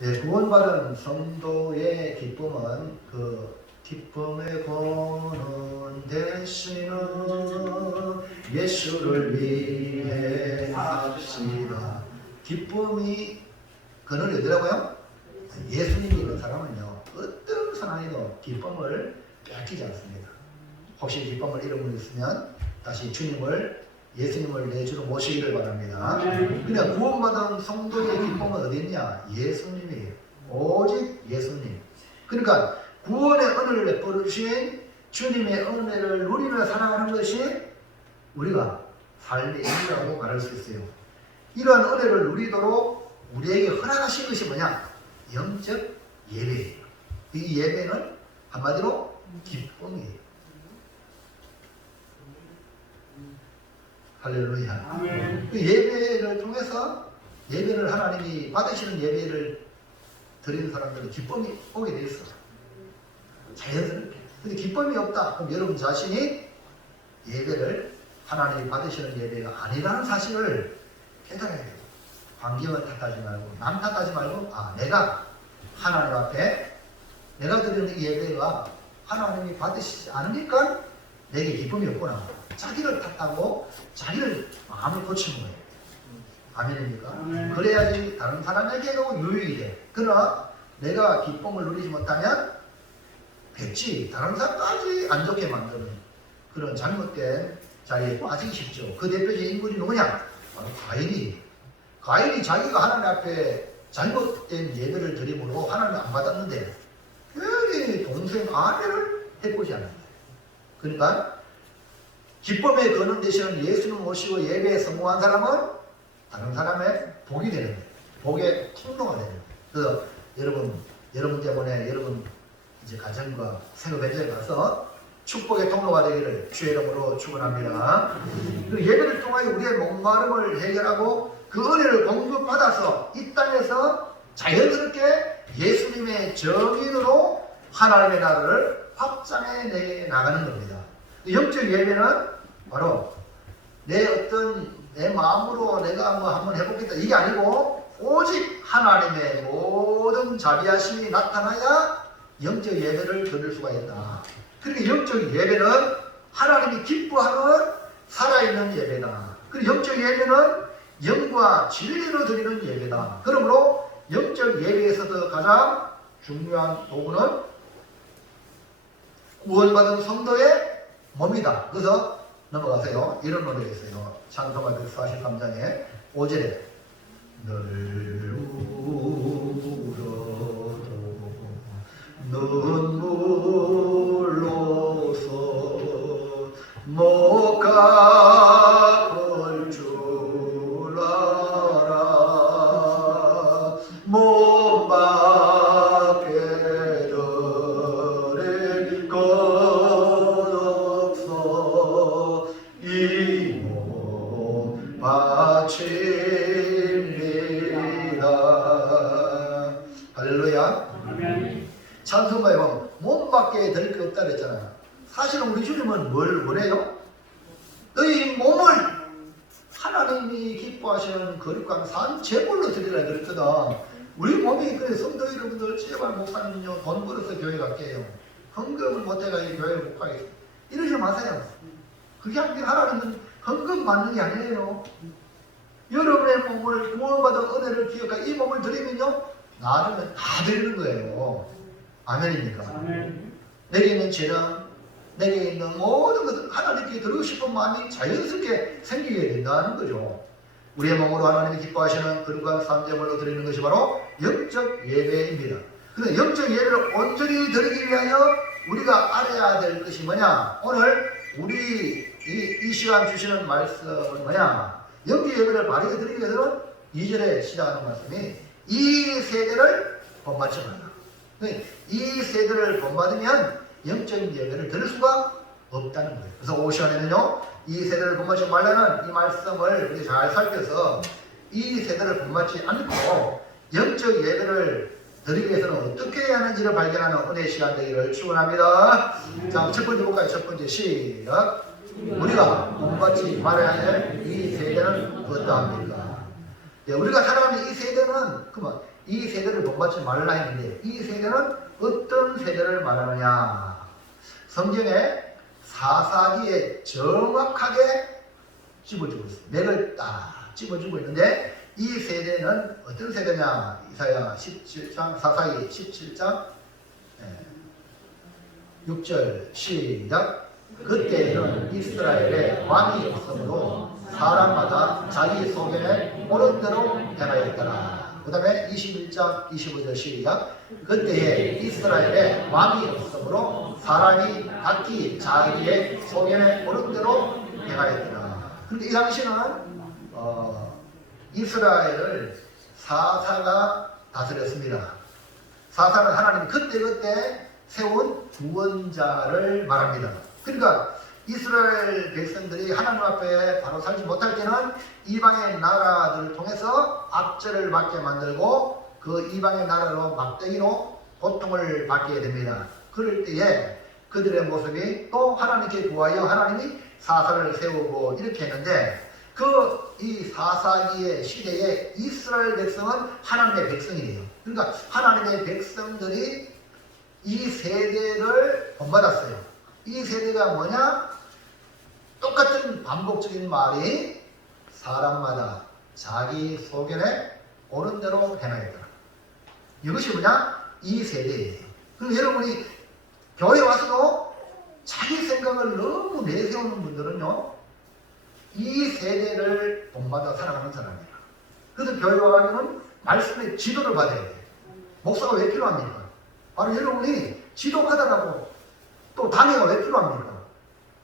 네, 구원받은 성도의 기쁨은 그 기쁨의 근원 되시는 예수를 위해 합시다. 기쁨이 근원이 어디라고요? 예수님이 있는 사람은요, 어떤 상황에도 기쁨을 빼앗기지 않습니다. 혹시 기쁨을 잃어버리고 있으면 다시 예수님을 내 주로 모시기를 바랍니다. 그냥 구원받은 성도의 기쁨은 어디 있냐? 예수님이에요. 오직 예수님. 그러니까 구원의 은혜를 베풀으신 주님의 은혜를 누리며 살아가는 것이 우리가 삶의 의미라고 말할 수 있어요. 이러한 은혜를 누리도록 우리에게 허락하신 것이 뭐냐? 영적 예배예요. 이 예배는 한마디로 기쁨이에요. 할렐루야. 그 예배를 통해서 예배를 하나님이 받으시는 예배를 드리는 사람들은 기쁨이 오게 돼 있어. 자연스럽게. 근데 기쁨이 없다. 그럼 여러분 자신이 예배를 하나님이 받으시는 예배가 아니라는 사실을 깨달아야 돼요. 환경을 탓하지 말고 남 탓하지 말고 내가 하나님 앞에 내가 드리는 이 예배가 하나님이 받으시지 않으니까 내게 기쁨이 없구나. 자기를 탓하고 자기를 마음을 고치는 거예요. 아멘입니까? 아멘. 그래야지 다른 사람에게도 유익이 돼. 그러나 내가 기쁨을 누리지 못하면 백지 다른 사람까지 안 좋게 만드는 그런 잘못된 자리에 빠지기 쉽죠. 그 대표적인 인물이 누구냐? 바로 가인이 자기가 하나님 앞에 잘못된 예배를 드림으로 하나님 안 받았는데 괜히 동생 아내를 해보지 않는 거예요. 그러니까 기쁨의 근원 되시는 예수님 모시고 예배에 성공한 사람은 다른 사람의 복이 되는 거예요. 복의 통로가 되는 거예요. 그래서 여러분 때문에 여러분 이제 가정과 생업 현장에 가서 축복의 통로가 되기를 주의 이름으로 축원합니다. 그 예배를 통하여 우리의 목마름을 해결하고 그 은혜를 공급받아서 이 땅에서 자연스럽게 예수님의 정인으로 하나님의 나라를 확장해 나가는 겁니다. 영적 예배는 바로 내 마음으로 내가 한번 해보겠다 이게 아니고 오직 하나님의 모든 자비하심이 나타나야 영적 예배를 드릴 수가 있다. 그러니까 영적 예배는 하나님이 기뻐하는 살아있는 예배다. 그리고 영적 예배는 영과 진리로 드리는 예배다. 그러므로 영적 예배에서도 가장 중요한 도구는 구원받은 성도의 몸이다. 그래서 넘어가세요. 이런 노래가 있어요. 찬송가 143장에 5절에 늘 울어도 눈물로서 못 갚을 줄 알아 못 받게 드릴 것 없어 이 몸 바칩니다. 할렐루야. 찬송가에 보면 몸밖에 될 게 없다 그랬잖아요. 사실은 우리 주님은 뭘 원해요? 너희 몸을 하나님이 기뻐하시는 거룩한 산 제물로 드리라 그랬거든. 우리 몸이 그래 성도 여러분들 제발 목사님요 돈 벌어서 교회 갈게요. 헌금을 못해가지고 교회를 못 가겠어요. 이러지 마세요. 그게 아니라 하나님은 헌금 받는 게 아니에요. 여러분의 몸을 구원받은 은혜를 기억하고 이 몸을 드리면요 나중에 다 드리는 거예요. 아멘입니까? 아멘. 내게 있는 재능, 내게 있는 모든 것을 하나님께 드리고 싶은 마음이 자연스럽게 생기게 된다는 거죠. 우리의 몸으로 하나님이 기뻐하시는 거룩한 삼재물로 드리는 것이 바로 영적 예배입니다. 그런데 영적 예배를 온전히 드리기 위하여 우리가 알아야 될 것이 뭐냐? 오늘 우리 이 시간 주시는 말씀은 뭐냐? 영적 예배를 바르게 드리기 위해서는 2절에 시작하는 말씀이 이 세대를 본받지 말라. 이 세대를 본받으면 영적인 예배를 드릴 수가 없다는 거예요. 그래서 5시간에는요 이 세대를 본받지 말라는 이 말씀을 우리 잘 살펴서 이 세대를 본받지 않고 영적 예배를 드리기 위해서는 어떻게 해야 하는지를 발견하는 은혜의 시간 되기를 축원합니다. 자, 첫 번째 볼까요? 첫 번째 시작. 우리가 본받지 말아야 할 이 세대는 어떠합니까? 우리가 살아가는 이 세대는 그러면 이 세대를 본받지 말라 했는데 이 세대는 어떤 세대를 말하느냐? 성경에 사사기에 정확하게 집어주고 있어요. 맥을 딱 집어주고 있는데 이 세대는 어떤 세대냐? 이사야 17장, 사사기 17장 6절 시작. 그때에는 이스라엘에 왕이 없으므로 사람마다 자기 소견에 옳은 대로 행하였더라. 그 다음에 21장 25절 시작. 그때에 이스라엘에 왕이 없으므로 사람이 각기 자기의 소견에 옳은 대로 행하였더라. 그런데 이 당시는 이스라엘을 사사가 다스렸습니다. 사사는 하나님이 그때그때 세운 구원자를 말합니다. 그러니까 이스라엘 백성들이 하나님 앞에 바로 살지 못할 때는 이방의 나라들을 통해서 압제를 받게 만들고 그 이방의 나라로 막대기로 고통을 받게 됩니다. 그럴 때에 그들의 모습이 또 하나님께 구하여 하나님이 사사를 세우고 이렇게 했는데 이 사사기의 시대에 이스라엘 백성은 하나님의 백성이에요. 그러니까 하나님의 백성들이 이 세대를 본받았어요. 이 세대가 뭐냐? 똑같은 반복적인 말이 사람마다 자기 소견에 옳은 대로 행하였더라. 이것이 뭐냐? 이 세대예요. 그럼 여러분이 교회 와서도 자기 생각을 너무 내세우는 분들은요, 이 세대를 본받아 살아가는 사람이에요. 그래서 교회 와가면 말씀의 지도를 받아야 돼요. 목사가 왜 필요합니까? 바로 여러분이 지도하다라고. 또 당회가 왜 필요합니까?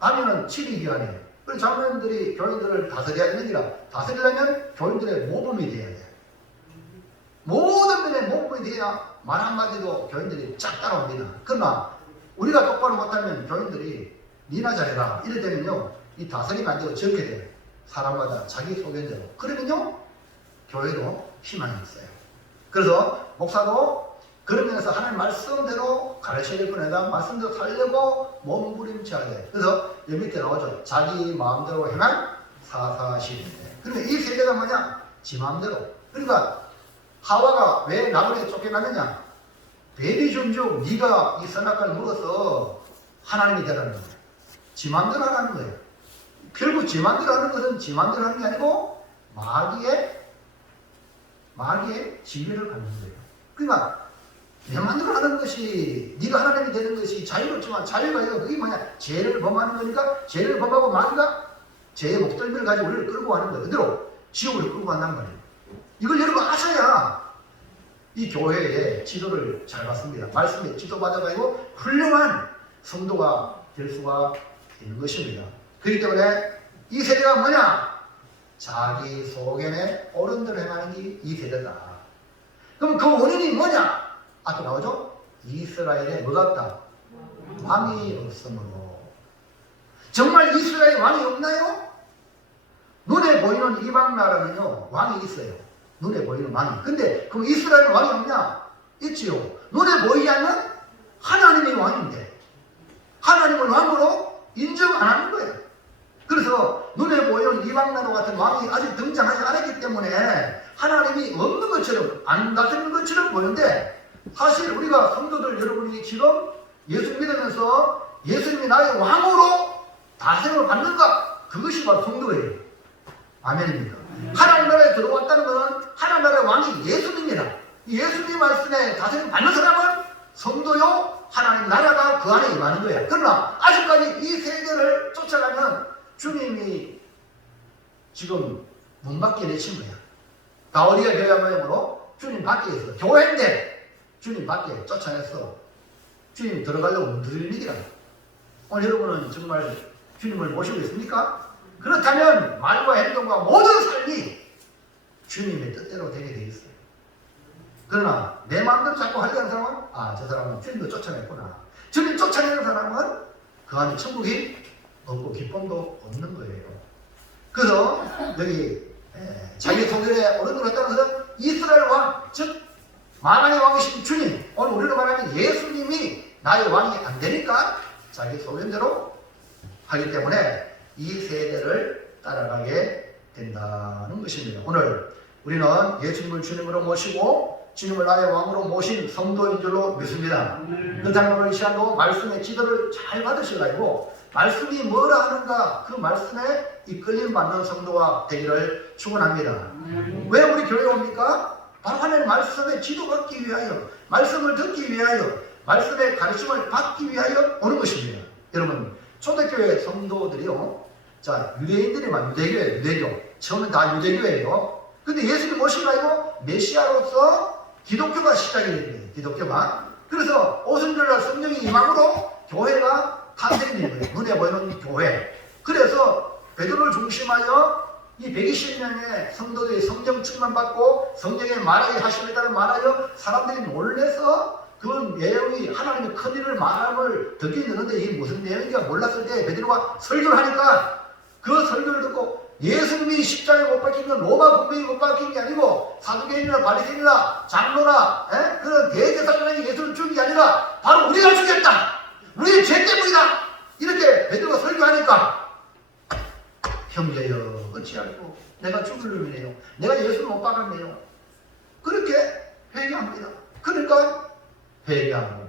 당회는 7위기관이에요. 그래서 장로님들이 교인들을 다스려야 되는 기라. 다스리려면 교인들의 모범이 돼야 돼. 모든 면에 모범이 돼야 말 한마디도 교인들이 쫙 따라옵니다. 그러나 우리가 똑바로 못하면 교인들이 니나 잘해라 이래 되면요, 이 다스리면 안 되고 적게 돼요. 사람마다 자기 소견대로. 그러면요 교회도 희망이 있어요. 그래서 목사도 그런 면에서 하나님 말씀대로 가르쳐야 될 거니까 말씀대로 살려고 몸부림쳐야 돼. 그래서 여기 밑에 나오죠. 자기 마음대로 행한 사사시대인데. 그러면 이 세대가 뭐냐? 지 마음대로. 그러니까 하와가 왜 나무에 쫓겨났느냐? 뱀이 준즉 네가 이 선악과를 먹어서 하나님이 되라는 거예요. 지 마음대로 하라는 거예요. 결국 지 마음대로 하는 것은 지 마음대로 하는 게 아니고 마귀의 지배를 받는 거예요. 그러니까 내 마음대로 하는 것이, 네가 하나님이 되는 것이 자유롭지만 자유가 아니라 그게 뭐냐? 죄를 범하는 거니까 죄를 범하고 마귀가 죄의 목덜미를 가지고 우리를 끌고 가는 거예요. 그대로 지옥으로 끌고 간단 말이에요. 이걸 여러분 아셔야 이 교회의 지도를 잘 받습니다. 말씀에 지도받아가지고 훌륭한 성도가 될 수가 있는 것입니다. 그렇기 때문에 이 세대가 뭐냐? 자기 소견에 옳은 대로 행하는 게 이 세대다. 그럼 그 원인이 뭐냐? 아까 나오죠? 이스라엘에 뭐가 없다? 왕이 없으므로. 정말 이스라엘에 왕이 없나요? 눈에 보이는 이방 나라는요, 왕이 있어요. 눈에 보이는 왕이. 근데 그럼 이스라엘은 왕이 없냐? 있지요. 눈에 보이지 않는 하나님의 왕인데 하나님을 왕으로 인정 안 하는 거예요. 그래서 눈에 보이는 이방 나라 같은 왕이 아직 등장하지 않았기 때문에 하나님이 없는 것처럼 안 다스리는 것처럼 보이는데, 사실 우리가 성도들 여러분이 지금 예수 믿으면서 예수님이 나의 왕으로 다스림을 받는가? 그것이 바로 성도예요. 아멘입니다. 하나님 나라에 들어왔다는 것은 하나님 나라의 왕이 예수님이다. 예수님 말씀에 다스림 받는 사람은 성도요, 하나님 나라가 그 안에 임하는 거예요. 그러나 아직까지 이 세대를 쫓아가면 주님이 지금 문 밖에 내친 거야. 가오리아 교회 모양으로 주님 밖에 있어. 교회인데 주님 밖에 쫓아냈어. 주님 들어가려고 문드릴 일이라. 오늘 여러분은 정말 주님을 모시고 있습니까? 그렇다면 말과 행동과 모든 삶이 주님의 뜻대로 되게 돼 있어요. 그러나 내 마음대로 자꾸 하려는 사람은 저 사람은 주님도 쫓아냈구나. 주님 쫓아내는 사람은 그 안에 천국이 없고 기쁨도 없는 거예요. 그래서 여기 자기 소견에 옳은 대로 했다는 것은 이스라엘 왕, 즉 만왕의 왕이신 주님, 오늘 우리로 말하면 예수님이 나의 왕이 안 되니까 자기 소견대로 하기 때문에 이 세대를 따라가게 된다는 것입니다. 오늘 우리는 예수님을 주님으로 모시고 주님을 나의 왕으로 모신 성도인 줄로 믿습니다. 그렇다면 오늘 이 시간도 말씀의 지도를 잘 받으셔가지고 말씀이 뭐라 하는가 그 말씀에 이끌림 받는 성도가 되기를 축원합니다. 왜 우리 교회에 옵니까? 바로 하나님의 말씀에 지도받기 위하여, 말씀을 듣기 위하여, 말씀의 가르침을 받기 위하여 오는 것입니다. 여러분, 초대교회 성도들이요, 자, 유대인들이만 유대교회, 유대교, 처음엔 다 유대교회예요. 근데 예수님 오시가지고 메시아로서 기독교가 시작이 됩니다. 기독교가. 그래서 오순절날 성령이 임함으로 교회가 탄생이 된 거예요. 눈에 보이는 교회. 그래서 베드로를 중심하여 이 120명의 성도들이 성령 충만 받고 성령의 말하기 하심에 따라 말하여 사람들이 놀래서 그 내용이 하나님의 큰 일을 말함을 듣게 되는데 이게 무슨 내용인가 몰랐을 때 베드로가 설교를 하니까 그 설교를 듣고 예수님이 십자가에 못 박힌 건 로마 군병이 못 박힌 게 아니고 사두개인이나 바리새인이나 장로나 그런 대제사장이 예수를 죽인 게 아니라 바로 우리가 죽였다. 우리의 죄 때문이다. 이렇게 베드로가 설교하니까 형제여 어찌할꼬 내가 죽을 놈이네요. 내가 예수를 못 박았네요. 그렇게 회개합니다. 그러니까 회개하고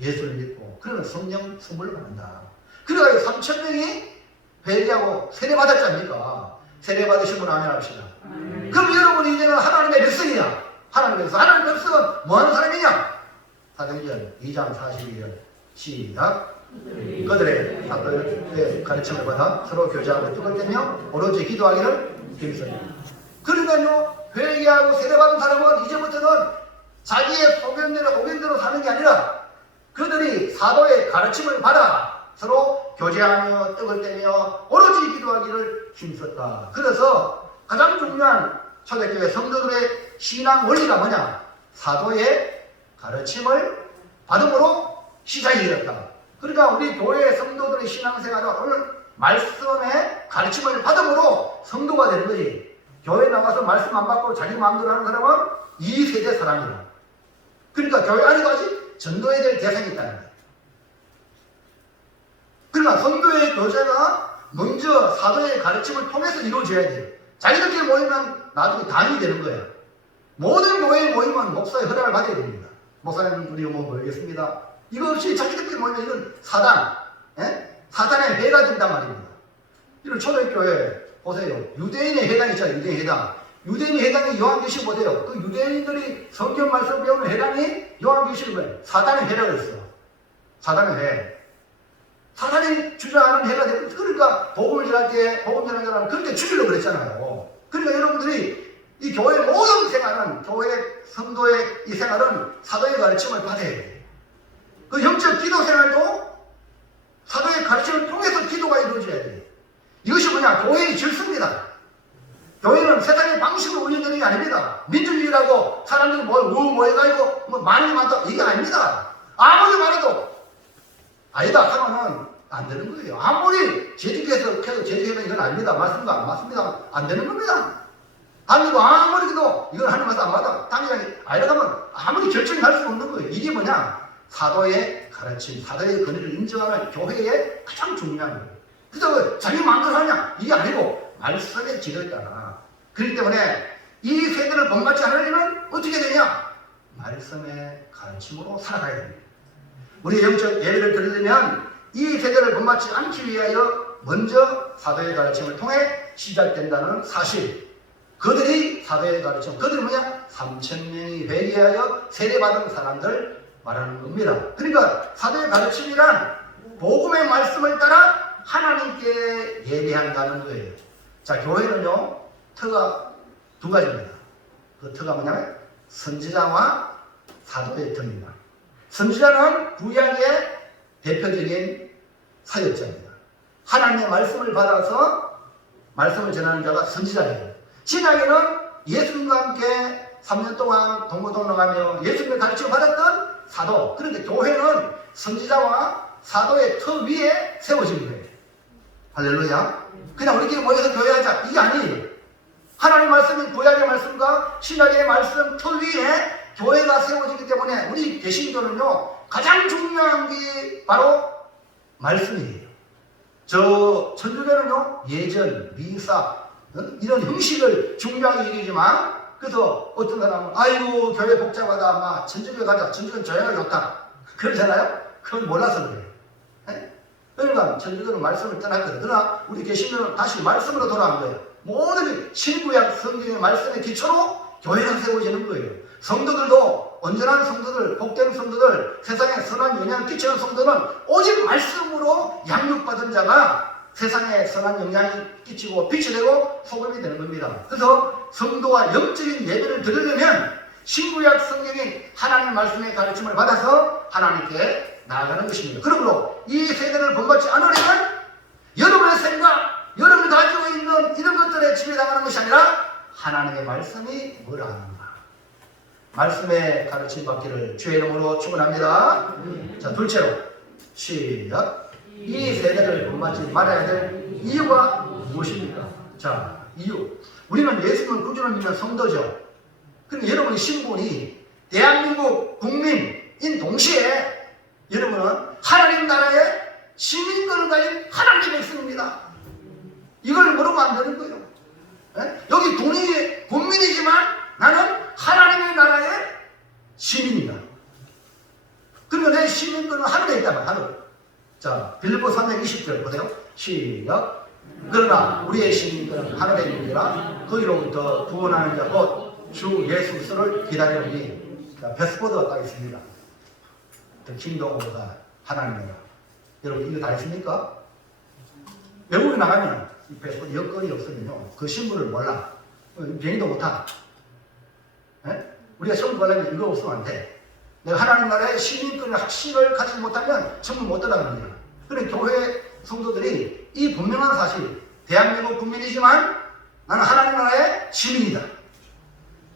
예수를 믿고 그러면 성령 선물을 받는다. 그래가지고 3,000명이 회개하고 세례받았지 않습니까? 세례받으시면 아멘 합시다. 그럼 여러분이 이제는 하나님의 백성이냐? 하나님의 백성. 하나님의 백성은 뭐하는 사람이냐? 사도행전 2장 42절 시작. 그들의 사도의 가르침을 받아 서로 교제하고 뜻을 떼며 오로지 기도하기를 힘써요. 그러니까요, 회개하고 세례받은 사람은 이제부터는 자기의 소견대로 사는 게 아니라 그들이 사도의 가르침을 받아 서로 교제하며 떡을 떼며 오로지 기도하기를 힘썼다. 그래서 가장 중요한 초대교회 성도들의 신앙 원리가 뭐냐? 사도의 가르침을 받음으로 시작이 되었다. 그러니까 우리 교회 성도들의 신앙생활은 오늘 말씀의 가르침을 받음으로 성도가 되는 거지. 교회 나가서 말씀 안 받고 자기 마음대로 하는 사람은 2세대 사람이다. 그러니까 교회 안에도 아직 전도해야 될 대상이 있다는 거야. 그러나 성도의 교제가 먼저 사도의 가르침을 통해서 이루어져야 돼요. 자기들끼리 모이면 나중에 단이 되는 거예요. 모든 교회에 모이면 목사의 허락을 받아야 됩니다. 목사님 우리 모이겠습니다. 이거 없이 자기들끼리 모이면 이건 사단의 회가 된단 말입니다. 이런 초대교회 보세요. 유대인의 회당 있잖아요. 유대인 회당. 유대인의 회당이 요한계시록 보세요. 그 유대인들이 성경 말씀 배우는 회당이 요한계시록은 사단의 회라고 했어. 사단의 회. 사단이 주장하는 해가 되고, 그러니까 복음을 전할 때 복음 전하는 사람은 그렇게 죽이려고 그랬잖아요. 그러니까 여러분들이 이 교회 모든 생활은, 교회 성도의 이 생활은 사도의 가르침을 받아야 돼요. 그 영적 기도 생활도 사도의 가르침을 통해서 기도가 이루어져야 돼요. 이것이 뭐냐? 교회의 질서입니다. 교회는 세상의 방식으로 운영되는 게 아닙니다. 민주주의라고 사람들이 모여가지고 많이 많다 이게 아닙니다. 아무리 많아도 아니다 하면은 안 되는 거예요. 아무리 재직해서 재직하면 이건 아닙니다. 맞습니다. 안 맞습니다. 안 되는 겁니다. 아니고 아무리 그래도 이건 하는 말씀 안 맞아. 당연히 아니라 하면 아무리 결정이 할 수 없는 거예요. 이게 뭐냐? 사도의 가르침, 사도의 권위를 인정하는 교회의 가장 중요한 거예요. 그래서 자기 마음대로 하냐? 이게 아니고 말씀의 지도에 따라. 그렇기 때문에 이 세대를 본받지 않으려면 어떻게 되냐? 말씀의 가르침으로 살아가야 됩니다. 우리 영적 예배를 드리려면 이 세대를 본받지 않기 위하여 먼저 사도의 가르침을 통해 시작된다는 사실. 그들이 사도의 가르침, 그들이 뭐냐? 3,000명이 회개하여 세례받은 사람들 말하는 겁니다. 그러니까 사도의 가르침이란 복음의 말씀을 따라 하나님께 예배한다는 거예요. 자, 교회는요, 터가 두 가지입니다. 그 터가 뭐냐면 선지자와 사도의 터입니다. 선지자는 구약의 대표적인 사역자입니다. 하나님의 말씀을 받아서 말씀을 전하는 자가 선지자예요. 신약에는 예수님과 함께 3년 동안 동고동락하며 예수님의 가르침을 받았던 사도. 그런데 교회는 선지자와 사도의 터 위에 세워진 거예요. 할렐루야. 그냥 우리끼리 모여서 교회하자 이게 아니에요. 하나님의 말씀인 구약의 말씀과 신약의 말씀 터 위에 교회가 세워지기 때문에 우리 개신교는요 가장 중요한 게 바로 말씀이에요. 천주교는요 예전, 미사 이런 형식을 중요하게 여기지만 그래서 어떤 사람은 아이고 교회 복잡하다, 막 전주교회 가자, 전주교는 조회가 좋다 그러잖아요. 그건 몰라서 그래요. 네? 그러니까 전주교는 말씀을 떠났거든. 그러나 우리 개신교는 다시 말씀으로 돌아간 거예요. 모든 신구약 성경의 말씀의 기초로 교회가 세워지는 거예요. 성도들도 온전한 성도들, 복된 성도들, 세상에 선한 영향을 끼치는 성도는 오직 말씀으로 양육받은 자가 세상에 선한 영향이 끼치고 빛이 되고 소금이 되는 겁니다. 그래서 성도와 영적인 예배를 드리려면 신구약 성경의 하나님의 말씀의 가르침을 받아서 하나님께 나아가는 것입니다. 그러므로 이 세대를 본받지 않으려면 여러분의 생각, 여러분이 가지고 있는 이런 것들에 지배당하는 것이 아니라 하나님의 말씀이 뭐라 하는가. 말씀의 가르침 받기를 주의 이름으로 축원합니다. 자, 둘째로 시작. 이 세대를 본받지 말아야 될 이유가 무엇입니까? 자, 이유. 우리는 예수님을 구주로 믿는 성도죠. 그럼 여러분의 신분이 대한민국 국민인 동시에 여러분은 하나님 나라의 시민권을 가진 하나님의 백성입니다. 이걸 모르면 안 되는 거예요. 네? 여기 돈이 국민이지만 나는 하나님의 나라의 시민이다. 그러면 내 시민권은 하늘에 있다면 하늘. 자, 빌립보 3장 20절 보세요. 시작. 그러나 우리의 시민권은 하늘에 있느니라. 거기로부터 구원하는 자 곧 주 예수 그리스도를 기다리니. 자, 패스포드가 딱 있습니다. The kingdom of God, 하나님의 나라. 여러분 이거 다 있습니까? 외국에 나가면 이 패스포드 여건이 없으면요 그 신분을 몰라. 비행기도 못하. 우리가 시험 보려면 이거 없으면 안 돼. 내가 하나님 나라의 시민권의 확신을 가지지 못하면 전부 못 들어가는 거야. 그래 교회 성도들이 이 분명한 사실, 대한민국 국민이지만 나는 하나님 나라의 시민이다.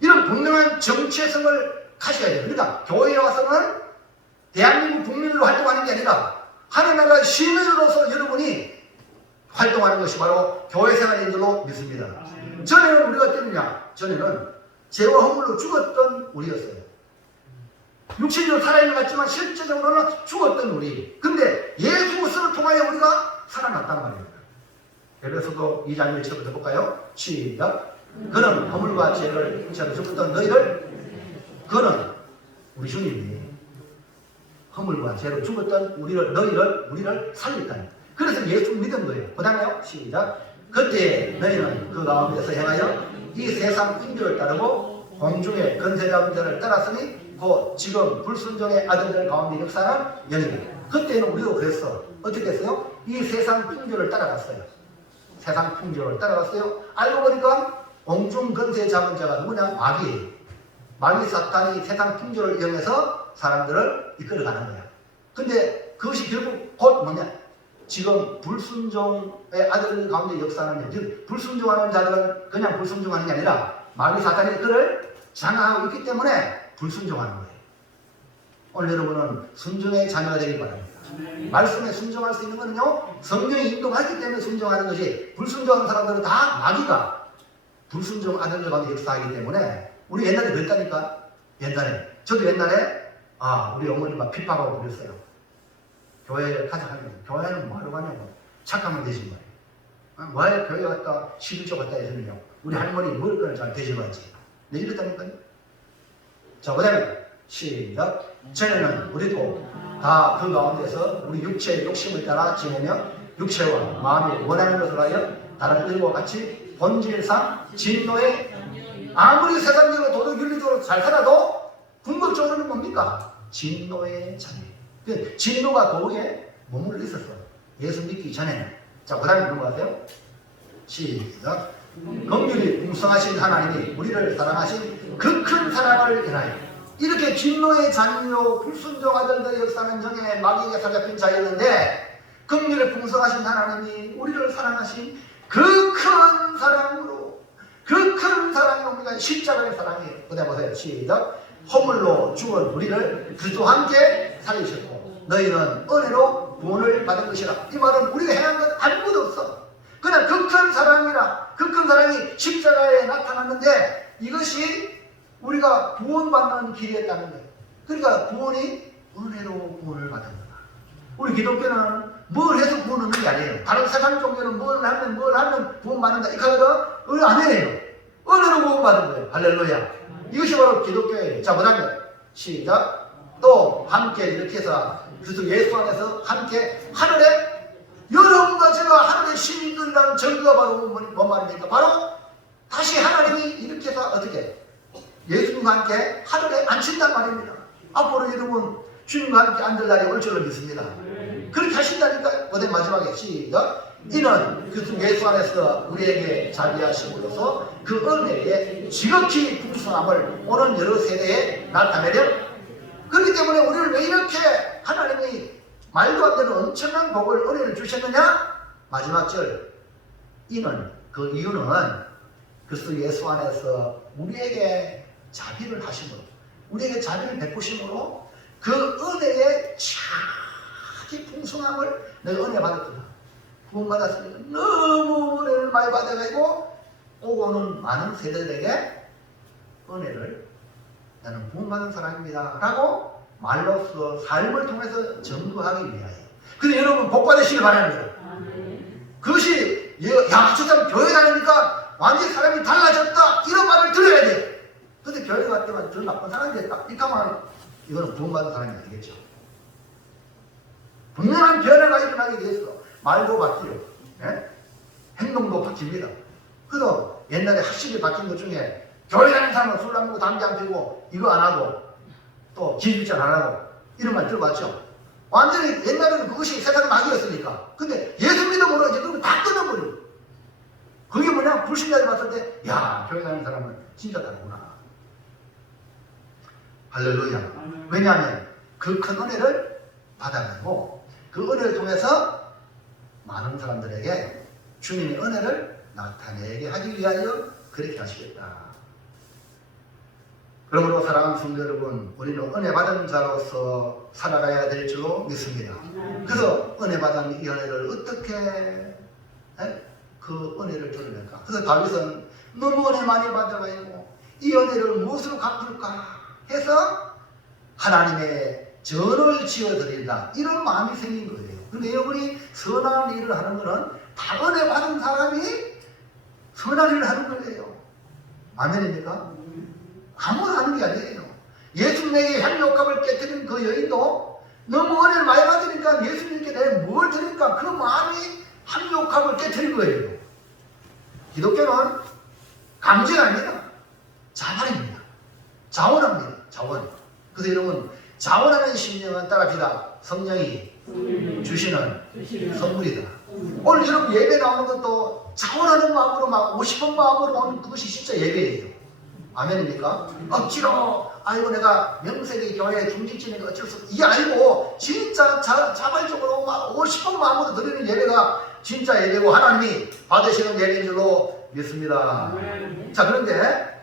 이런 분명한 정체성을 가져야 돼요. 그러니까 교회에 와서는 대한민국 국민으로 활동하는 게 아니라 하나님 나라의 시민으로서 여러분이 활동하는 것이 바로 교회 생활인 줄로 믿습니다. 전에는 우리가 어땠느냐? 전에는 죄와 허물로 죽었던 우리였어요. 육체적으로 살아있는 것 같지만 실제적으로는 죽었던 우리. 근데 예수 그리스도를 통하여 우리가 살아났단 말이에요. 에베소서 2장 1절부터 볼까요? 시작. 그는 허물과 죄를 인차로 죽었던 너희를, 그는 우리 주님이 허물과 죄로 죽었던 우리를 살렸다니. 그래서 예수 믿은 거예요. 그 다음에요. 시작. 그때 너희는 그 가운데서 행하여 이 세상 풍조를 따르고 공중의 권세자들을 따랐으니 곧 지금 불순종의 아들들 가운데 역사는 연이다. 그때는 우리도 그랬어. 어떻게 했어요? 이 세상 풍조를 따라갔어요. 세상 풍조를 따라갔어요. 알고 보니까 공중 권세 잡은 자가 누구냐? 마귀예요. 마귀 사탄이 세상 풍조를 이용해서 사람들을 이끌어가는 거야. 근데 그것이 결국 곧 뭐냐? 지금 불순종의 아들 가운데 역사하는, 즉 불순종하는 자들은 그냥 불순종하는 게 아니라 마귀 사탄이 그를 장악하고 있기 때문에 불순종하는 거예요. 오늘 여러분은 순종의 자녀가 되길 바랍니다. 말씀에 순종할 수 있는 거는요 성령이 인도하기 때문에 순종하는 것이, 불순종하는 사람들은 다 마귀가 불순종 아들들 가운데 역사하기 때문에. 우리 옛날에 그랬다니까. 저도 옛날에 우리 어머니가 핍박하고 그랬어요. 교회에 가자 하면 교회는 뭐하러 가냐고. 착하면 되지 말이에요. 왜 교회 갔다 11조 갔다 해주느냐. 우리 할머니 먹을 거는 잘 되지마지. 네, 이랬다니까요. 자, 그 다음에 시작. 전에는 우리도 다 그 가운데서 우리 육체의 욕심을 따라 지내며 육체와 마음이 원하는 것을 하여 다른 일과 같이 본질상 진노의, 아무리 세상적으로 도덕 윤리적으로 잘 살아도 궁극적으로는 뭡니까? 진노의 자녀. 진노가 거기에 머물러 있었어. 예수 믿기 전에는. 자, 그 다음에 넘어가세요. 시작. 긍휼히 풍성하신 하나님이 우리를 사랑하신 그 큰 사랑을 인하여 이렇게 진노의 자녀요 불순종 아들들의 역사는 정에 마귀에게 사잡힌 자였는데, 긍휼히 풍성하신 하나님이 우리를 사랑하신 그 큰 사랑으로, 그 큰 사랑이 우리가 십자가의 사랑이에요. 그다음 보세요. 시작. 허물로 죽은 우리를 그리스도와 함께 살리셨고 너희는 은혜로 구원을 받은 것이라. 이 말은 우리가 행한 것 아무것도 없어. 그냥 그 큰 사랑이라, 그 큰 사랑이 십자가에 나타났는데 이것이 우리가 구원받는 길이었다는 거예요. 그러니까 구원이 은혜로 구원을 받은 거다. 우리 기독교는 뭘 해서 구원 얻는 게 아니에요. 다른 세상 종교는 뭘 하면 구원받는다. 이거는 안 해요. 은혜로 구원받은 거예요. 할렐루야. 이것이 바로 기독교예요. 자, 그 다음에 시작. 또 함께 이렇게 해서 그리스도 예수 안에서 함께 하늘에 여러분과 제가 하늘의 시민들이라는 증거가 바로 뭔 말입니까? 바로 다시 하나님이 이렇게 해서 어떻게 예수님과 함께 하늘에 앉힌단 말입니다. 앞으로 여러분 주님과 함께 앉을 날이 올 줄로 믿습니다. 그렇게 하신다니까. 그 다음에 마지막에 시작. 이는 그리스도 예수 안에서 우리에게 자비하심으로써 그 은혜의 지극히 풍성함을 오는 여러 세대에 나타내려. 그렇기 때문에 우리를 왜 이렇게 하나님이 말도 안 되는 엄청난 복을 은혜를 주셨느냐? 마지막 절. 이는 그 이유는 그리스도 예수 안에서 우리에게 자비를 하심으로, 우리에게 자비를 베푸심으로 그 은혜의 자기 풍성함을 내가 은혜 받았구나. 구원받았으니까 너무 은혜를 많이 받아가지고 오고 오는 많은 세대들에게 은혜를 나는 구원받은 사람입니다 라고 말로써 삶을 통해서 증거하기 위하여. 근데 여러분 복 받으시길 바랍니다. 그것이 야, 저 사람 교회 다니니까 완전히 사람이 달라졌다 이런 말을 들어야 돼요. 근데 교회 갔더니 저 나쁜 사람이 됐다 이렇게 하면 이거는 구원받은 사람이 아니겠죠. 분명한 변화가 일어나게 되었어. 말도 바뀌고 행동도 바뀝니다. 그래도 옛날에 확실히 바뀐 것 중에 교회 다니는 사람은 술 안 먹고 담배 안 피우고 이거 안 하고 또 기술자 안 하고 이런 말 들어봤죠. 완전히 옛날에는 그것이 세상 낙이었으니까. 근데 예수 믿음으로 이제 그걸 다 끊어버려. 그게 뭐냐? 불신자들 봤을 때 야, 교회 다니는 사람은 진짜 다르구나. 할렐루야. 왜냐하면 그 큰 은혜를 받아가지고 그 은혜를 통해서 많은 사람들에게 주님의 은혜를 나타내게 하기 위하여 그렇게 하시겠다. 그러므로 사랑하는 성도 여러분, 우리는 은혜 받은 자로서 살아가야 될 줄 믿습니다. 그래서 은혜 받은 이 은혜를 어떻게 그 은혜를 드러낼까? 그래서 다윗은 너무 은혜 많이 받아가지고 이 은혜를 무엇으로 갚을까 해서 하나님의 전을 지어드린다 이런 마음이 생긴 거예요. 그런데 여러분이 선한 일을 하는 것은 다 은혜 받은 사람이 선한 일을 하는 거예요. 아멘입니까? 아무나 하는 게 아니에요. 예수님에게 향유옥합을 깨뜨린 그 여인도 너무 은혜를 많이 받으니까 예수님께 내가 뭘 드릴까 그 마음이 향유옥합을 깨뜨린 거예요. 기독교는 강제가 아닙니다. 자발입니다. 자원합니다. 자원. 그래서 여러분 자원하는 심령은 따라합시다. 성령이 주시는 선물이다. 오늘 여러분 예배 나오는 것도 자원하는 마음으로 막 50번 마음으로 오는 그것이 진짜 예배예요. 아멘입니까? 억지로 아이고 내가 명색의 교회 중직진이니까 어쩔 수 없어 이게 아니고 진짜 자발적으로 막 50번 마음으로 드리는 예배가 진짜 예배고 하나님이 받으시는 예배인 줄로 믿습니다. 자, 그런데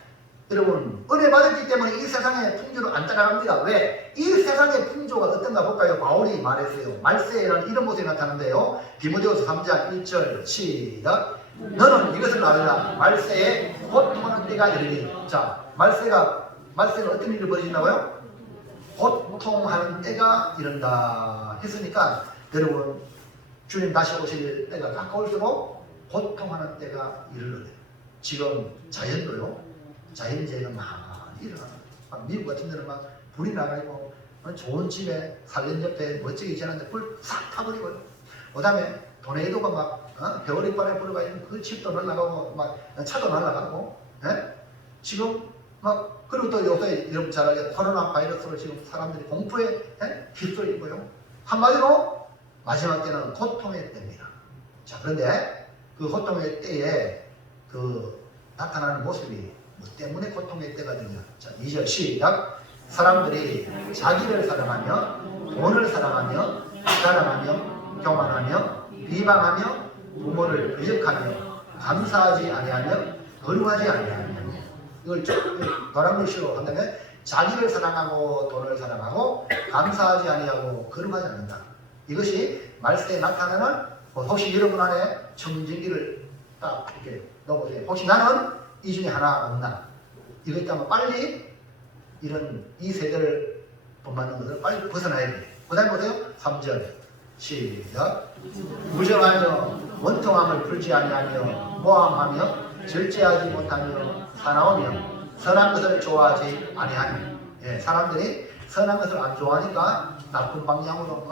여러분 은혜 받았기 때문에 이 세상의 풍조를 안 따라갑니다. 왜? 이 세상의 풍조가 어떤가 볼까요? 바울이 말했어요. 말세라는 이런 모습이 나타나는데요. 디모데후서 3장 1절 시작. 너는 이것을 알라. 말세에 고통하는 때가 이르니. 자, 말세가 어떤 일을 벌어진다고요? 고통하는 때가 이른다 했으니까 여러분 주님 다시 오실 때가 가까울수록 고통하는 때가 이르는. 지금 자연도요. 자연재해가 많이 일어나요. 미국 같은 데는 막 불이 나가지고 좋은 집에 살림 옆에 멋지게 지었는데 불 싹 타버리고요. 그 다음에 도네이도가 막 겨울이빨에 불어가지고 그 집도 날아가고 막 차도 날아가고 지금 막 그리고 또 요새 여러분 잘 알게 코로나 바이러스로 지금 사람들이 공포에 휩쓸리고요. 한마디로 마지막 때는 고통의 때입니다. 자, 그런데 그 고통의 때에 그 나타나는 모습이 뭐 때문에 고통의 때가 되냐. 자, 2절 시작. 사람들이 자기를 사랑하며 돈을 사랑하며 교만하며 비방하며 부모를 배역하며 감사하지 아니하며 거룩하지 아니하며. 이걸 노란 글씨로 한다면 자기를 사랑하고 돈을 사랑하고 감사하지 아니하고 거룩하지 않는다. 이것이 말세에 나타나는 혹시 여러분 안에 청진기를 딱 이렇게 넣어보세요. 혹시 나는 이 중에 하나 없나? 이거 있다면 빨리 이 세대를 본받는 것을 빨리 벗어나야 돼. 그 다음에 보세요. 3절 시작. 무정하며 원통함을 풀지 아니하며 모함하며 절제하지 못하며 사나우며 선한 것을 좋아하지 아니하니. 예, 사람들이 선한 것을 안 좋아하니까 나쁜 방향으로